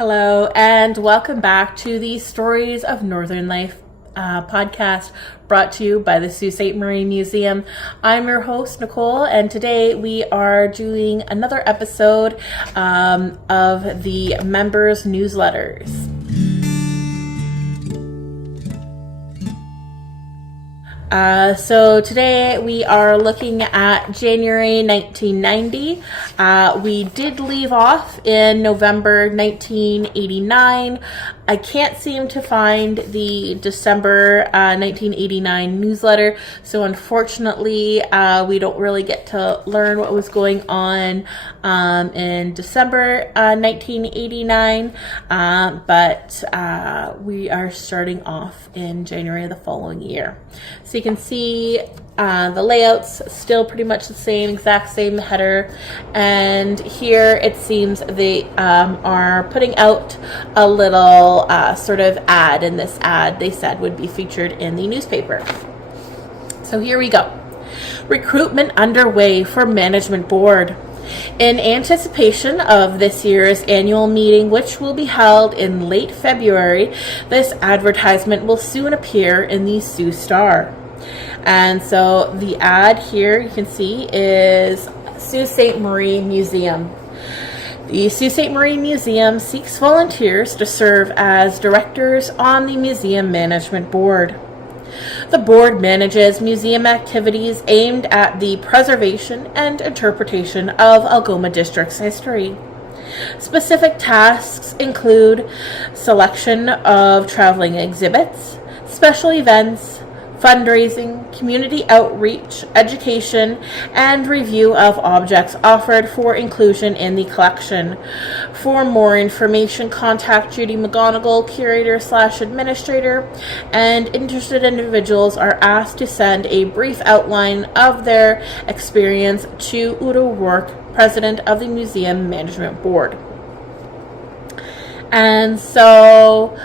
Hello, and welcome back to the Stories of Northern Life podcast brought to you by the Sault Ste. Marie Museum. I'm your host, Nicole, and today we are doing another episode of the members' newsletters. So today we are looking at January 1990. We did leave off in November 1989. I can't seem to find the December 1989 newsletter, so unfortunately we don't really get to learn what was going on in December 1989, but we are starting off in January of the following year. So you can see the layout's still pretty much the same, exact same header, and here it seems they are putting out a little sort of ad, and this ad they said would be featured in the newspaper. So here we go. Recruitment underway for management board. In anticipation of this year's annual meeting, which will be held in late February, this advertisement will soon appear in the Sault Star. And so the ad here you can see is Sault Ste. Marie Museum. The Sault Ste. Marie Museum seeks volunteers to serve as directors on the Museum Management Board. The board manages museum activities aimed at the preservation and interpretation of Algoma District's history. Specific tasks include selection of traveling exhibits, special events, fundraising, community outreach, education, and review of objects offered for inclusion in the collection. For more information, contact Judy McGonigal, curator/administrator, and interested individuals are asked to send a brief outline of their experience to Udo Rourke, President of the Museum Management Board. And so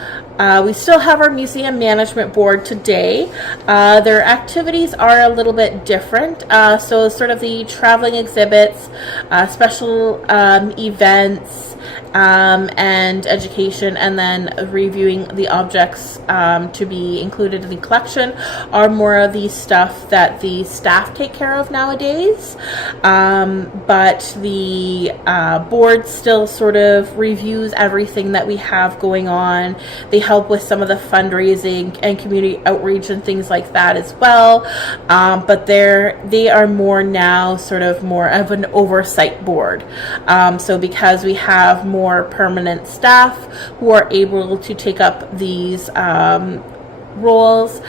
we still have our museum management board today. Their activities are a little bit different. So sort of the traveling exhibits, special events, and education, and then reviewing the objects to be included in the collection are more of the stuff that the staff take care of nowadays. But the board still sort of reviews everything that we have going on. They help with some of the fundraising and community outreach and things like that as well. But they are more now sort of more of an oversight board. So because we have more permanent staff who are able to take up these roles,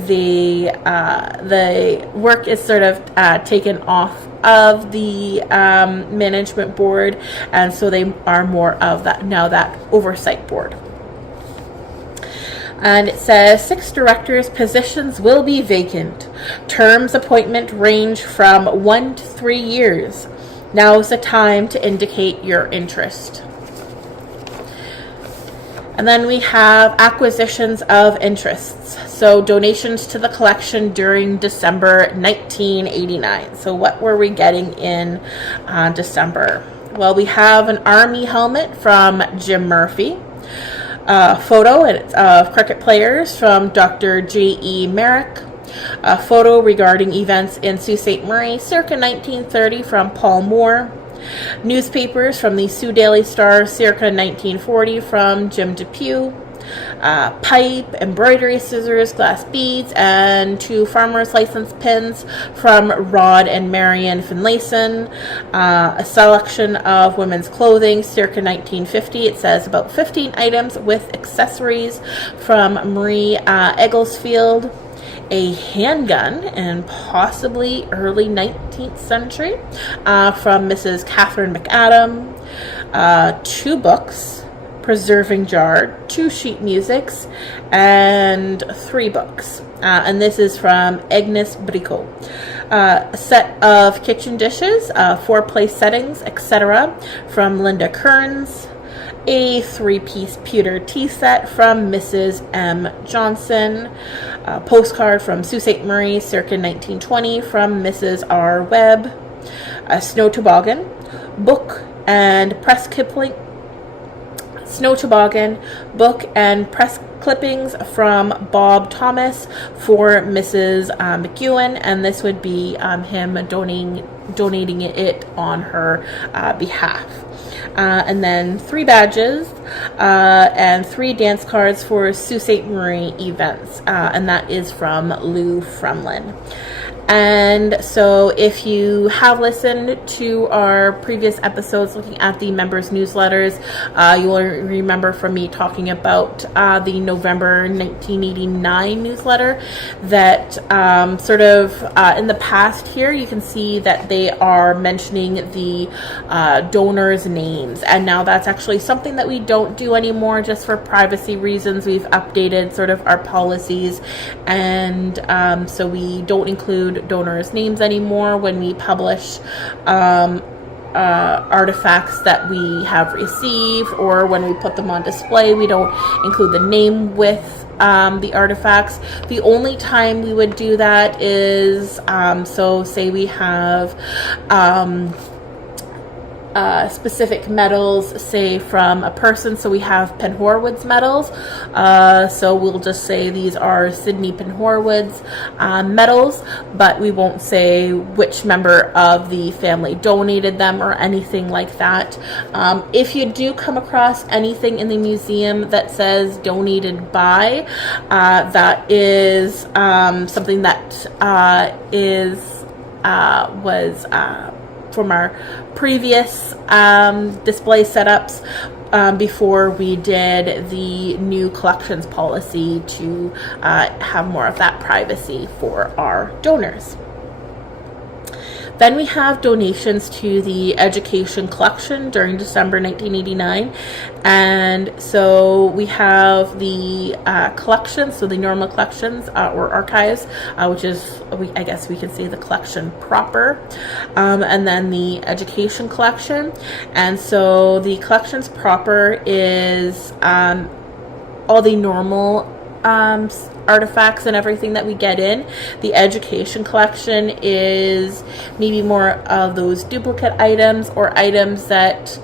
the work is sort of taken off of the management board, and so they are more of that now, that oversight board. And it says 6 directors' positions will be vacant. Terms appointment range from 1 to 3 years. Now is the time to indicate your interest. And then we have acquisitions of interests. So donations to the collection during December 1989. So what were we getting in December? Well, we have an Army helmet from Jim Murphy. Photo of cricket players from Dr. J.E. Merrick. A photo regarding events in Sault Ste. Marie circa 1930 from Paul Moore. Newspapers from the Sioux Daily Star circa 1940 from Jim Depew. Pipe, embroidery scissors, glass beads, and 2 farmers' license pins from Rod and Marion Finlayson. A selection of women's clothing circa 1950. It says about 15 items with accessories from Marie Egglesfield. A handgun, and possibly early 19th century, from Mrs. Catherine McAdam. 2 books, preserving jar, 2 sheet musics, and 3 books. And this is from Agnes Bricot. A set of kitchen dishes, 4 place settings, etc. from Linda Kearns. A 3-piece pewter tea set from Mrs. M. Johnson. A postcard from Sault Ste. Marie circa 1920 from Mrs. R. Webb. A snow toboggan. Book and press snow toboggan, book, and press clippings from Bob Thomas for Mrs. McEwen, and this would be him donating it on her behalf. And then 3 badges and 3 dance cards for Sault Ste. Marie events, and that is from Lou Fremlin. And so if you have listened to our previous episodes looking at the members' newsletters, you will remember from me talking about the November 1989 newsletter that in the past here, you can see that they are mentioning the donors' names. And now that's actually something that we don't do anymore just for privacy reasons. We've updated sort of our policies, and so we don't include donors' names anymore when we publish artifacts that we have received, or when we put them on display. We don't include the name with the artifacts. The only time we would do that is so say we have specific medals, say from a person. So we have Penhorwood's medals. So we'll just say these are Sydney Penhorwood's medals, but we won't say which member of the family donated them or anything like that. If you do come across anything in the museum that says donated by, that is something that was from our previous display setups before we did the new collections policy to have more of that privacy for our donors. Then we have donations to the education collection during December 1989. And so we have the collections, so the normal collections or archives, which is, I guess we can say the collection proper, and then the education collection. And so the collections proper is all the normal artifacts and everything that we get in. The education collection is maybe more of those duplicate items or items that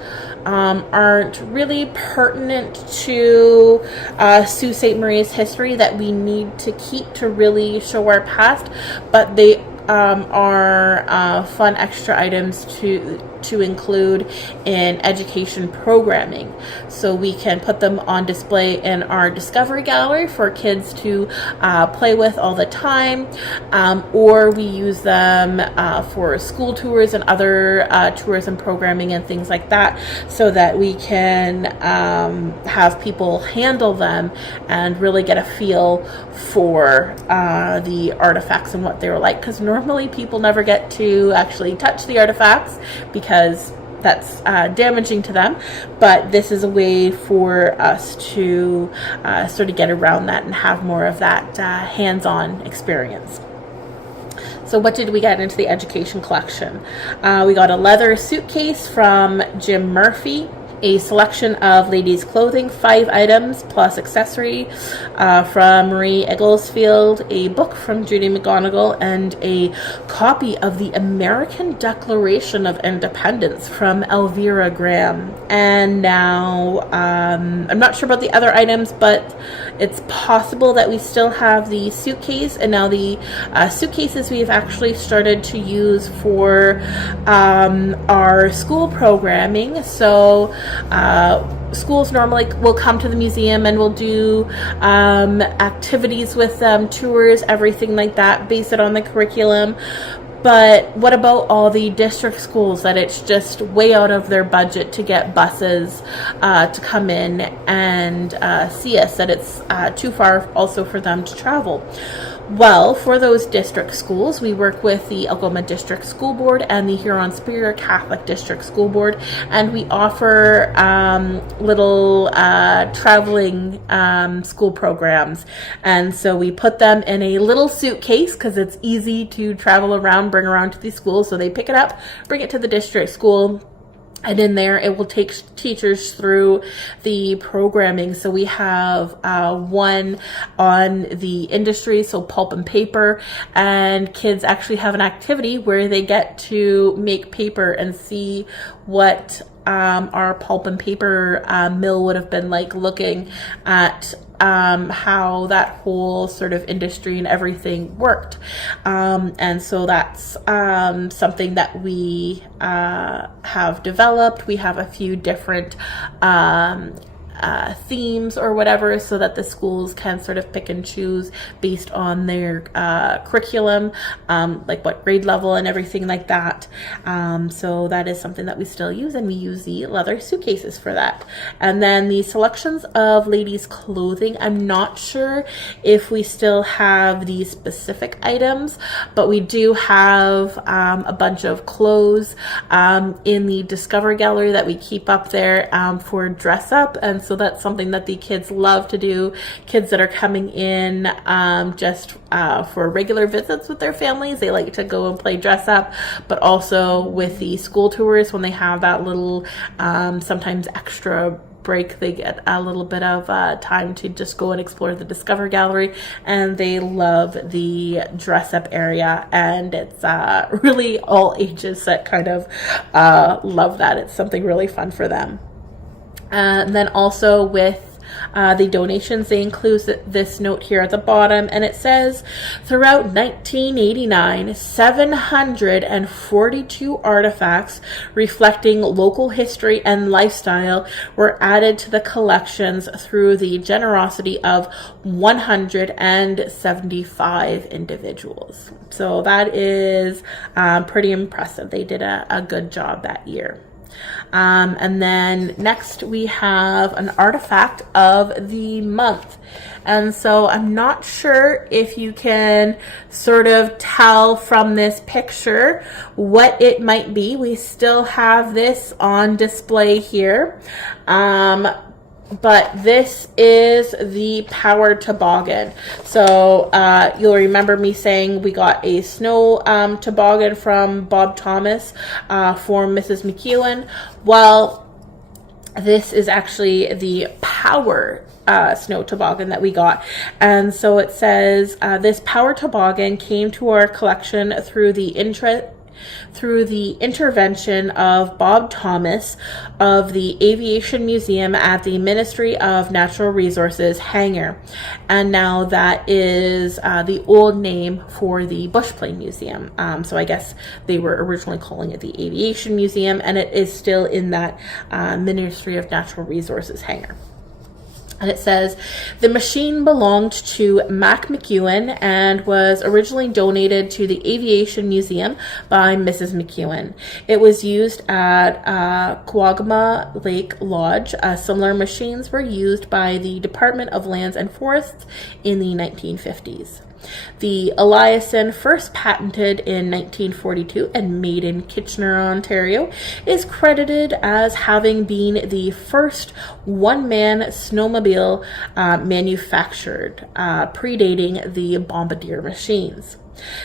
aren't really pertinent to Sault Ste. Marie's history that we need to keep to really show our past, but they are fun extra items to include in education programming. So we can put them on display in our Discovery Gallery for kids to play with all the time, or we use them for school tours and other tourism programming and things like that, so that we can have people handle them and really get a feel for the artifacts and what they were like, because normally people never get to actually touch the artifacts because that's damaging to them. But this is a way for us to sort of get around that and have more of that hands-on experience. So what did we get into the education collection? We got a leather suitcase from Jim Murphy, a selection of ladies' clothing, 5 items plus accessory from Marie Egglesfield, a book from Judy McGonigal, and a copy of the American Declaration of Independence from Elvira Graham. And now I'm not sure about the other items, but it's possible that we still have the suitcase. And now the suitcases we've actually started to use for our school programming. So schools normally will come to the museum and we'll do activities with them, tours, everything like that, base it on the curriculum. But what about all the district schools that it's just way out of their budget to get buses to come in and see us, that it's too far also for them to travel? Well, for those district schools, we work with the Algoma District School Board and the Huron-Superior Catholic District School Board, and we offer little traveling school programs. And so we put them in a little suitcase because it's easy to travel around, bring around to these schools. So they pick it up, bring it to the district school, And in there, it will take teachers through the programming. So we have one on the industry, so pulp and paper, and kids actually have an activity where they get to make paper and see what our pulp and paper mill would have been like, looking at how that whole sort of industry and everything worked. And so that's something that we have developed. We have a few different themes or whatever, so that the schools can sort of pick and choose based on their curriculum, like what grade level and everything like that. So that is something that we still use, and we use the leather suitcases for that. And then the selections of ladies' clothing, I'm not sure if we still have these specific items, but we do have a bunch of clothes in the Discover Gallery that we keep up there for dress up. And so that's something that the kids love to do. Kids that are coming in just for regular visits with their families, they like to go and play dress up, but also with the school tours, when they have that little sometimes extra break, they get a little bit of time to just go and explore the Discover Gallery, and they love the dress up area. And it's really all ages that kind of love that. It's something really fun for them. And then also with the donations, they include this note here at the bottom, and it says, throughout 1989, 742 artifacts reflecting local history and lifestyle were added to the collections through the generosity of 175 individuals. So that is pretty impressive. They did a good job that year. And then next we have an artifact of the month. And so I'm not sure if you can sort of tell from this picture what it might be. We still have this on display here. But this is the power toboggan. So you'll remember me saying we got a snow toboggan from Bob Thomas for Mrs. McEwen. Well, this is actually the power snow toboggan that we got. And so it says this power toboggan came to our collection through the intervention of Bob Thomas of the Aviation Museum at the Ministry of Natural Resources hangar. And now that is the old name for the Bushplane Museum. So I guess they were originally calling it the Aviation Museum, and it is still in that Ministry of Natural Resources hangar. And it says, the machine belonged to Mac McEwen and was originally donated to the Aviation Museum by Mrs. McEwen. It was used at Quagma Lake Lodge. Similar machines were used by the Department of Lands and Forests in the 1950s. The Eliason, first patented in 1942 and made in Kitchener, Ontario, is credited as having been the first one-man snowmobile manufactured, predating the Bombardier machines.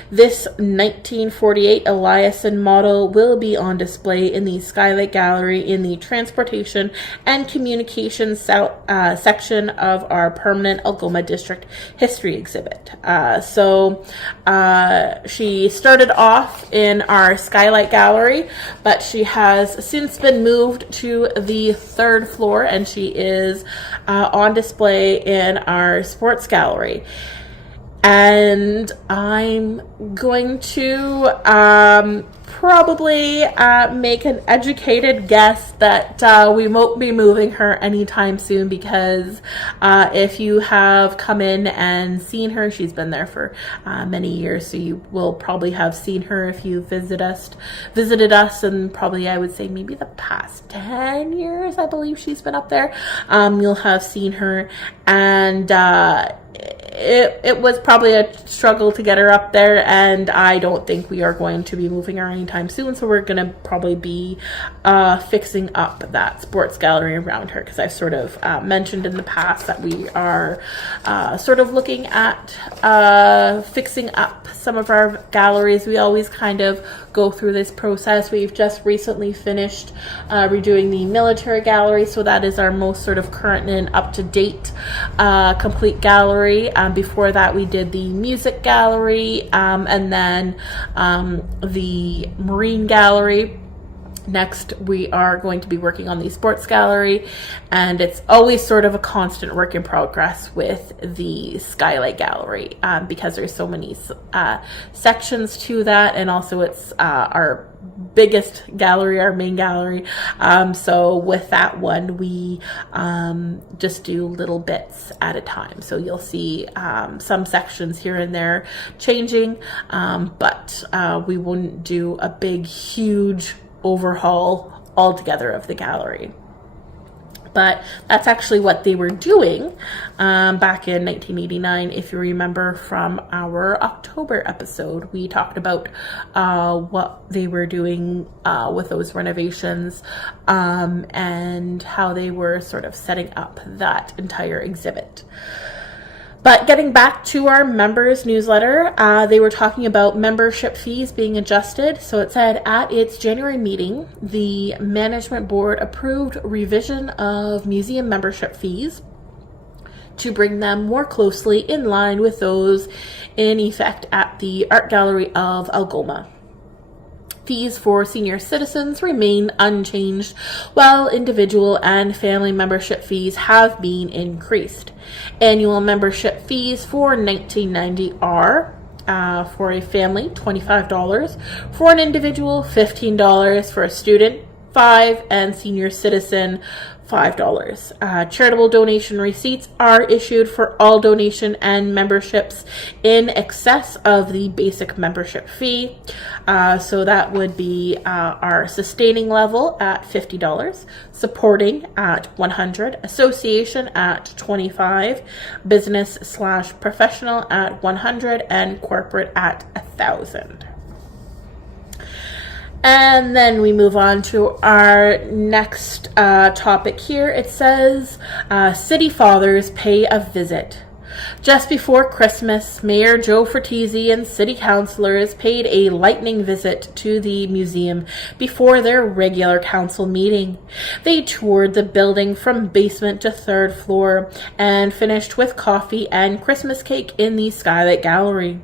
This 1948 Eliason model will be on display in the Skylight Gallery in the Transportation and Communications section of our permanent Algoma District History exhibit. So she started off in our Skylight Gallery, but she has since been moved to the third floor, and she is on display in our Sports Gallery. And I'm going to probably make an educated guess that we won't be moving her anytime soon, because if you have come in and seen her, she's been there for many years, so you will probably have seen her if you visited us, and probably I would say maybe the past 10 years, I believe she's been up there. You'll have seen her, and it was probably a struggle to get her up there, and I don't think we are going to be moving her anytime soon, so we're going to probably be fixing up that sports gallery around her, because I've sort of mentioned in the past that we are sort of looking at fixing up some of our galleries. We always kind of go through this process. We've just recently finished redoing the military gallery, so that is our most sort of current and up-to-date complete gallery. Before that, we did the music gallery, and then the marine gallery. Next, we are going to be working on the sports gallery, and it's always sort of a constant work in progress with the skylight gallery, because there's so many sections to that, and also it's our biggest gallery, our main gallery. So with that one, we just do little bits at a time. So you'll see some sections here and there changing, but we wouldn't do a big, huge overhaul altogether of the gallery. But that's actually what they were doing back in 1989. If you remember from our October episode, we talked about what they were doing with those renovations, and how they were sort of setting up that entire exhibit. But getting back to our members newsletter, they were talking about membership fees being adjusted. So it said, at its January meeting, the management board approved revision of museum membership fees to bring them more closely in line with those in effect at the Art Gallery of Algoma. Fees for senior citizens remain unchanged, while individual and family membership fees have been increased. Annual membership fees for 1990 are for a family, $25, for an individual, $15, for a student, $5, and senior citizen, $5. Charitable donation receipts are issued for all donation and memberships in excess of the basic membership fee. So that would be our sustaining level at $50, supporting at $100, association at $25, business/professional at $100, and corporate at $1,000. And then we move on to our next topic here. It says, City Fathers pay a visit. Just before Christmas, Mayor Joe Fertizzi and city councilors paid a lightning visit to the museum before their regular council meeting. They toured the building from basement to third floor and finished with coffee and Christmas cake in the Skylight Gallery.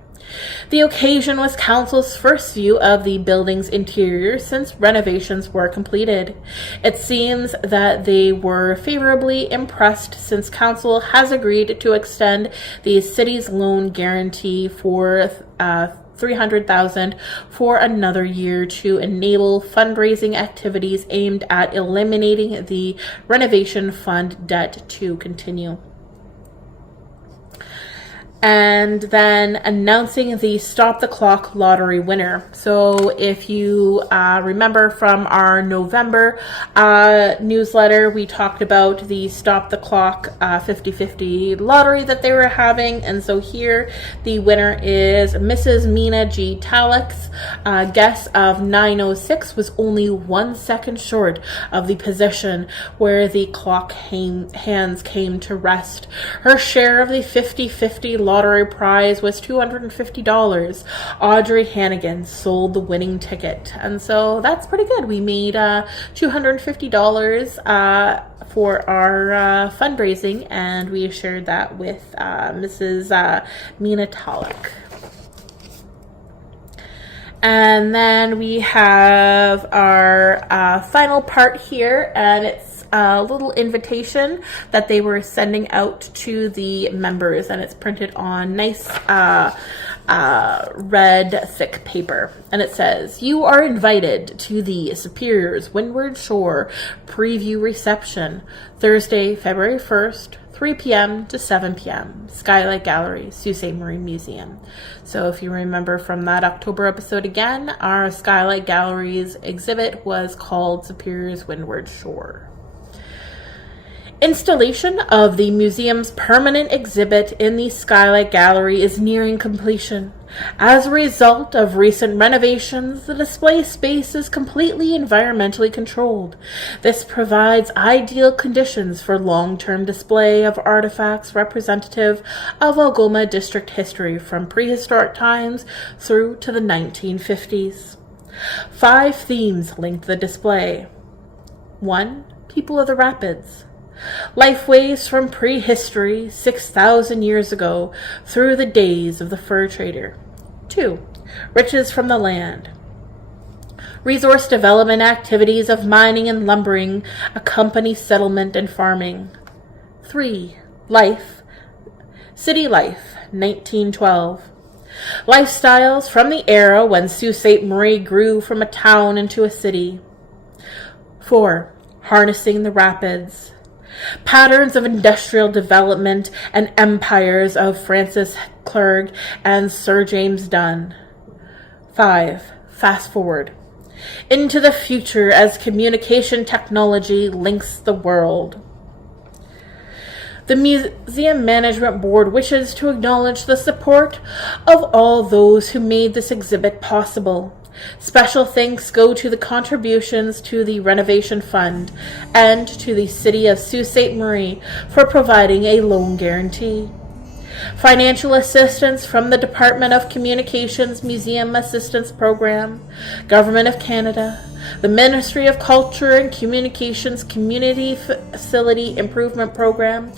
The occasion was Council's first view of the building's interior since renovations were completed. It seems that they were favorably impressed since Council has agreed to extend the city's loan guarantee for $300,000 for another year to enable fundraising activities aimed at eliminating the renovation fund debt to continue. And then announcing the Stop the Clock lottery winner. So if you remember from our November newsletter, we talked about the Stop the Clock 50-50 lottery that they were having. And so here the winner is Mrs. Mina G. Talix. Guess of 906 was only 1 second short of the position where the clock hands came to rest. Her share of the 50-50 lottery prize was $250. Audrey Hannigan sold the winning ticket, and so that's pretty good. We made $250 for our fundraising, and we shared that with Mrs. Mina Talek. And then we have our final part here, and it's a little invitation that they were sending out to the members, and it's printed on nice red thick paper, and it says, you are invited to the Superior's Windward Shore preview reception Thursday, February 1st, 3 p.m. to 7 p.m. Skylight Gallery, Sault Ste. Marie Museum. So if you remember from that October episode again, our Skylight Gallery's exhibit was called Superior's Windward Shore. Installation of the museum's permanent exhibit in the Skylight Gallery is nearing completion. As a result of recent renovations, the display space is completely environmentally controlled. This provides ideal conditions for long-term display of artifacts representative of Algoma district history from prehistoric times through to the 1950s. 5 themes link the display. 1. People of the Rapids. Lifeways from prehistory 6,000 years ago through the days of the fur trader. 2. Riches from the land. Resource development activities of mining and lumbering accompany settlement and farming. 3. Life. City life, 1912. Lifestyles from the era when Sault Ste. Marie grew from a town into a city. 4. Harnessing the rapids. Patterns of industrial development and empires of Francis Clergue and Sir James Dunn. 5. Fast forward. Into the future as communication technology links the world. The Museum Management Board wishes to acknowledge the support of all those who made this exhibit possible. Special thanks go to the contributions to the Renovation Fund and to the City of Sault Ste. Marie for providing a loan guarantee. Financial assistance from the Department of Communications Museum Assistance Program, Government of Canada, the Ministry of Culture and Communications Community Facility Improvement Program,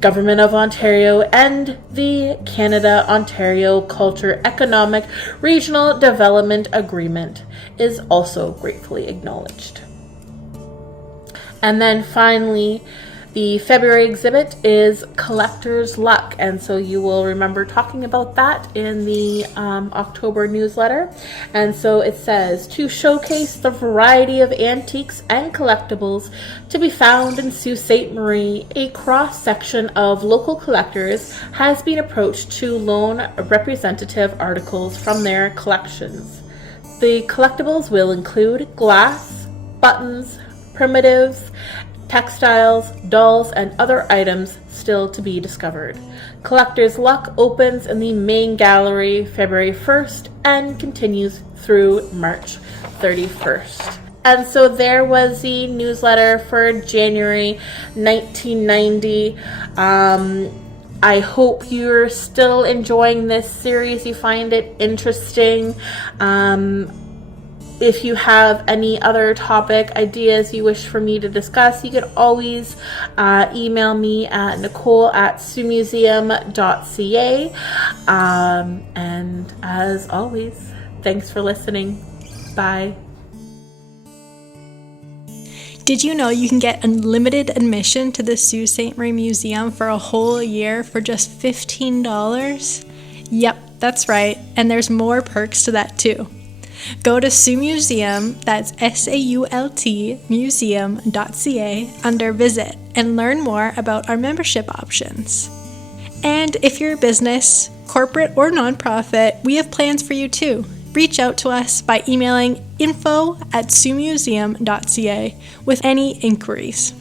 Government of Ontario, and the Canada-Ontario Culture Economic Regional Development Agreement is also gratefully acknowledged. And then finally, the February exhibit is Collector's Luck, and so you will remember talking about that in the October newsletter. And so it says, to showcase the variety of antiques and collectibles to be found in Sault Ste. Marie, a cross-section of local collectors has been approached to loan representative articles from their collections. The collectibles will include glass, buttons, primitives, textiles, dolls, and other items still to be discovered. Collector's Luck opens in the main gallery February 1st and continues through March 31st. And so there was the newsletter for January 1990. I hope you're still enjoying this series. You find it interesting. If you have any other topic ideas you wish for me to discuss, you could always email me at nicole@soumuseum.ca. And as always, thanks for listening. Bye. Did you know you can get unlimited admission to the Sault Ste. Marie Museum for a whole year for just $15? Yep, that's right, and there's more perks to that too. Go to Sault Museum, that's SAULT museum.ca, under Visit and learn more about our membership options. And if you're a business, corporate or nonprofit, we have plans for you too. Reach out to us by emailing info@soumuseum.ca with any inquiries.